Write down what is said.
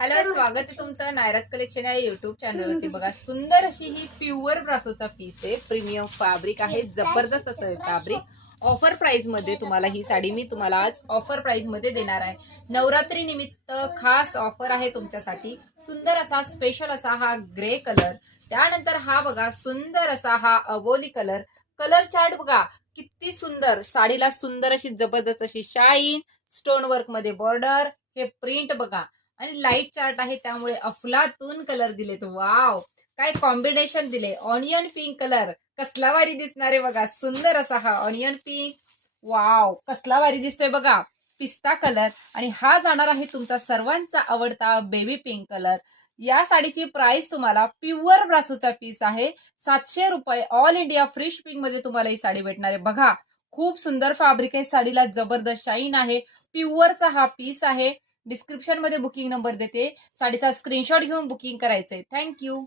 Hello, स्वागत आहे तुमचं नायराज कलेक्शन या युट्यूब चॅनलवरती। बघा, सुंदर अशी ही प्युअर ब्रासोचा पीस आहे। प्रीमियम फॅब्रिक आहे, जबरदस्त असं फॅब्रिक। ऑफर प्राइस मध्ये तुम्हाला ही साडी मी तुम्हाला आज ऑफर प्राइस मध्ये देणार आहे। नवरात्री निमित्त खास ऑफर आहे तुमच्यासाठी। सुंदर असा स्पेशल असा हा ग्रे कलर, त्यानंतर हा बघा सुंदर असा हा अबोली कलर। कलर चार्ट बघा किती सुंदर, साडीला सुंदर अशी जबरदस्त अशी शाईन, स्टोन वर्क मध्ये बॉर्डर, हे प्रिंट बघा आणि लाईट चार्ट आहे, त्यामुळे अफलातून कलर दिलेत। वाव, काय कॉम्बिनेशन दिले। ऑनियन पिंक कलर कसला भारी दिसणार आहे बघा, सुंदर असा हा ऑनियन पिंक। वाव, कसला भारी दिसतोय बघा, पिस्ता कलर। आणि हा जाणार आहे तुमचा सर्वांचा आवडता बेबी पिंक कलर। या साडीची प्राइस तुम्हाला प्युअर ब्रासोचा पीस आहे 700 रुपये। ऑल इंडिया फ्री शिपिंग मध्ये तुम्हाला ही साडी भेटणार आहे। बघा, खूप सुंदर फॅब्रिक आहे, साडीला जबरदस्त शाईन आहे। प्युअरचा हा पीस आहे। डिस्क्रिप्शन मध्ये बुकिंग नंबर देते, साडीचा स्क्रीनशॉट घेऊन बुकिंग करायचंय। थँक्यू।